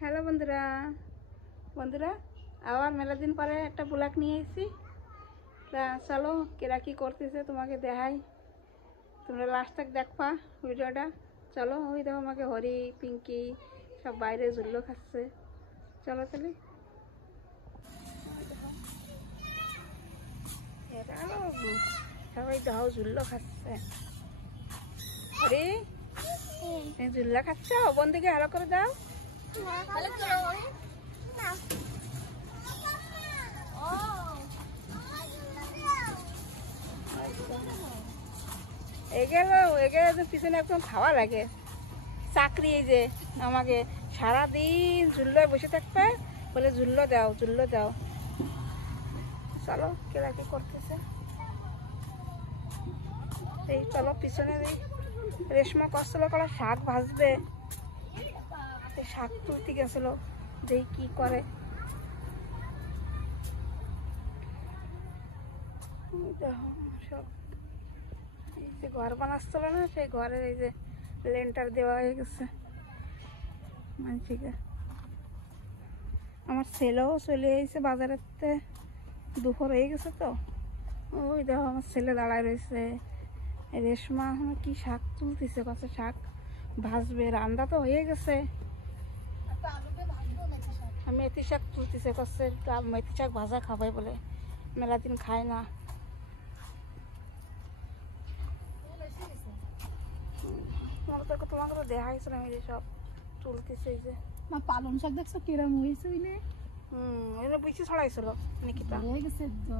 Hello বন্ধুরা বন্ধুরা আবার মেলা দিন পরে একটা ব্লগ নিয়ে এসেছি। তা চলো কেরা কী করতেছে তোমাকে দেখাই, তোমরা লাস্ট তক দেখবা ভিডিওটা। চলো ওই দেখো আমাকে হরি পিঙ্কি সব বাইরে ঝুল্লো খাচ্ছে। চলো তাহলে সবাই দাও ঝুল্লো খাচ্ছে। হরি ঝুল্লা খাচ্ছ, বন্ধুকে ভালো করে দাও। এগুলো পিছনে একদম খাওয়া লাগে চাকরি। এই যে আমাকে সারাদিন ঝুল্লোয় বসে থাকবে, বলে ঝুল্লো দাও ঝুল্লো দাও। চলো কেরা কি করতেছে। এই চলো পিছনে এই রেশমা কষ্ট করা শাক ভাজবে, শাক তুলতে গেছিল, দেখি কি করে। সব এই যে ঘর বানাচ্ছিল না, সেই ঘরের এই যে লেন্টার দেওয়া হয়ে গেছে মানুষকে। আমার ছেলেও চলে এসেছে বাজারের থেকে, দুপুর হয়ে গেছে তো। ওই দেখো আমার ছেলে দাঁড়ায় রয়েছে। রেশমা এখন কি শাক তুলতেছে, কত শাক ভাজবে, রান্না তো হয়ে গেছে। মেথি শাক তুলতেছে, কচ্ছে মেথি শাক ভাজা খাবাই বলে, মেলা দিন খায় না। তোমাকে তো দেখাইছিলাম এই যে সব তুলতেছে। এই যে পালং শাক দেখছো কিরম হয়েছে? এটা বুঝছি ছড়াইছিল নিকিতা হয়ে গেছে তো।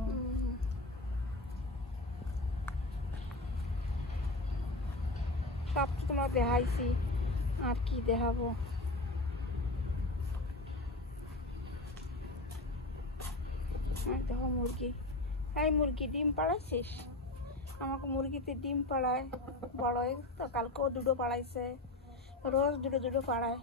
সব তো তোমরা দেখাইছি, আর কি দেখাবো। দেখো মুরগি, এই মুরগি ডিম পাড়াইছিস? আমাকে মুরগিতে ডিম পাড়ায়, বড় হয়ে গেছে তো, কালকেও দুটো পাড়াইছে, রোজ দুটো দুটো পাড়ায়।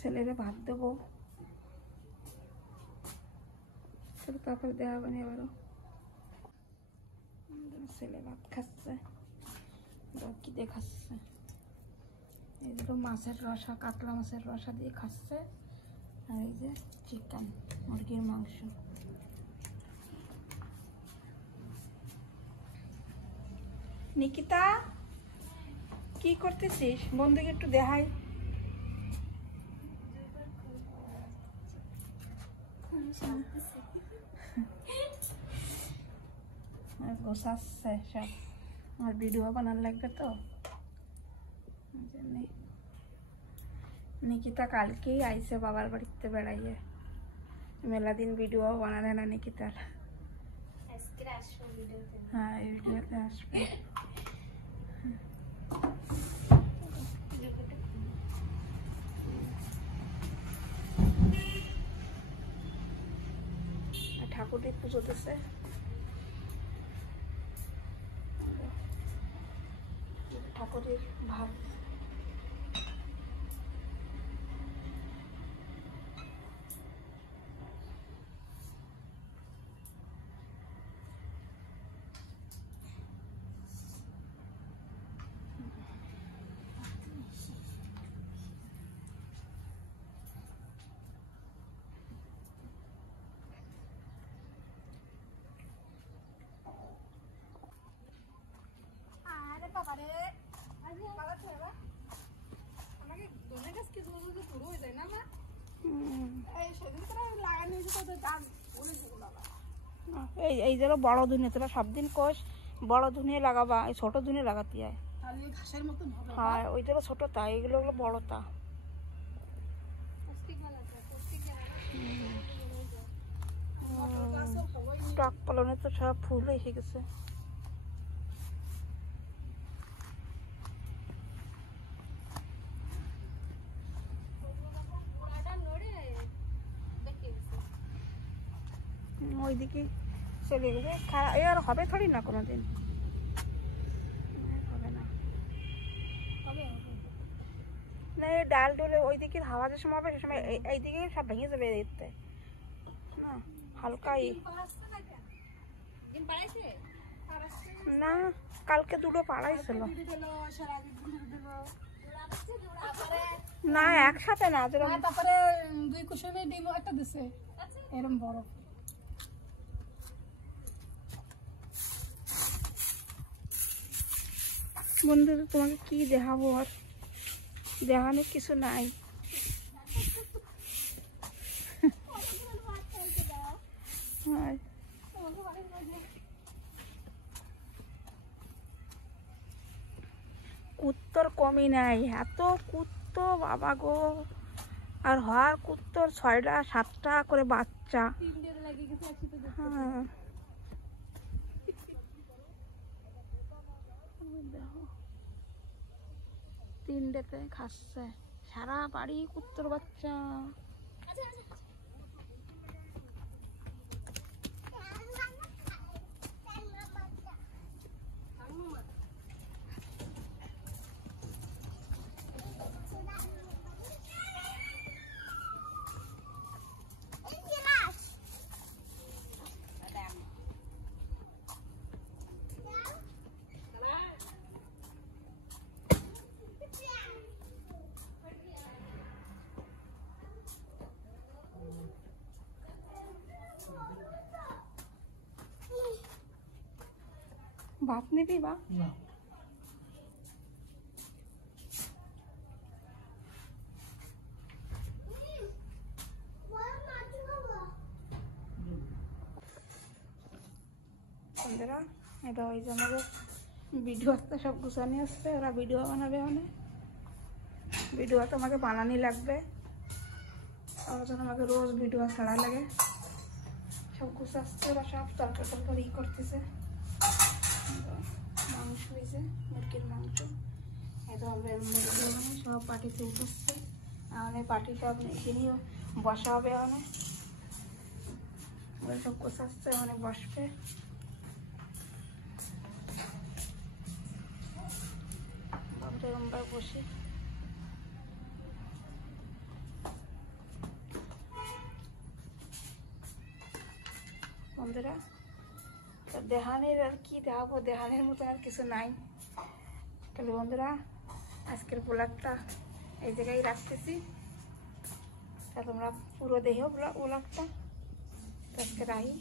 ছেলেরে ভাত দেবো, তারপরে দেওয়া হবে না। এবারও ছেলে ভাত খাচ্ছে, কি দেখাচ্ছে। এই দুটো মাছের রসা, কাতলা মাছের রসা দিয়ে খাচ্ছে। আর এই যে চিকেন, মুরগির মাংস। নিকিতা কি করতেছিস? বন্ধুকে একটু দেখাই। গোছাচ্ছে সব, আমার ভিডিও বানার লাগবে তো। নিকিতা কালকেই আইছে বাবার বাড়িতে বেড়াইয়ে, মেলা দিন ভিডিও বানালে না নিকিতার। হ্যাঁ এই ভিডিওতে আসবে। ঠাকুরের পুজো দিচ্ছে, ঠাকুরের ভাত। এই যেন বড় ধুনে, তোরা সব দিন কোষ বড় ধুনে লাগাবা, এই ছোট ধুনে লাগাতে হয়। হ্যাঁ ওই যেন ছোট তা, এইগুলো হলো বড় তা। টক পালনে তো সব ফুল এসে গেছে। ওইদিকে চলে গেছে, আর হবে থোড়ি না কোনোদিন, হবে না। না এই ডাল ডোলে ওই দিকে হাওয়া যে সময় হবে সে সময় এইদিকে সব ভেঙে যাবে দেখতে না হালকা না কালকে দুটো পাড়াইছিল না একসাথে না তারপরে 2 কুসুমের ডিম একটা দিছে এরকম বড়। বন্ধু তোমাকে কি দেখাবো আর দেখানোর কিছু নাই। কুত্তর কমই নাই, এত কুত্তো বাবা গো। আর হওয়ার কুত্তর 6টা 7টা করে বাচ্চা। হ্যাঁ তিনটেতে খাচ্ছে সারা বাড়ি কুত্তর বাচ্চা। ভাত নিবি বা বন্ধুরা এটা ওই যে আমাদের ভিডিও আসতে সব গুছানি আসছে, ওরা ভিডিও বানাবে মানে ভিডিও তোমাকে বানানি লাগবে। ওরা যখন আমাকে রোজ ভিডিও ছাড়া লাগে সব গুছাচ্ছে, ওরা সব তরকারি করতেছে। মাংস হয়েছে মুরগির মাংস, এটা মুরগি সব পাটিতে উঠছে। আমাদের পাটি সব এখানেই বসা হবে, অনেক ওরা সব গোছাচ্ছে অনেক বসবে। বসে বন্ধুরা দেহানের আর কি দেখাবো, দেহানের মতো আর কিছু নাই। তাহলে বন্ধুরা আজকের ব্লগটা এই জায়গায় রাখতেছি, তা তোমরা পুরো দেখো ব্লগটা। আজকে রাখি।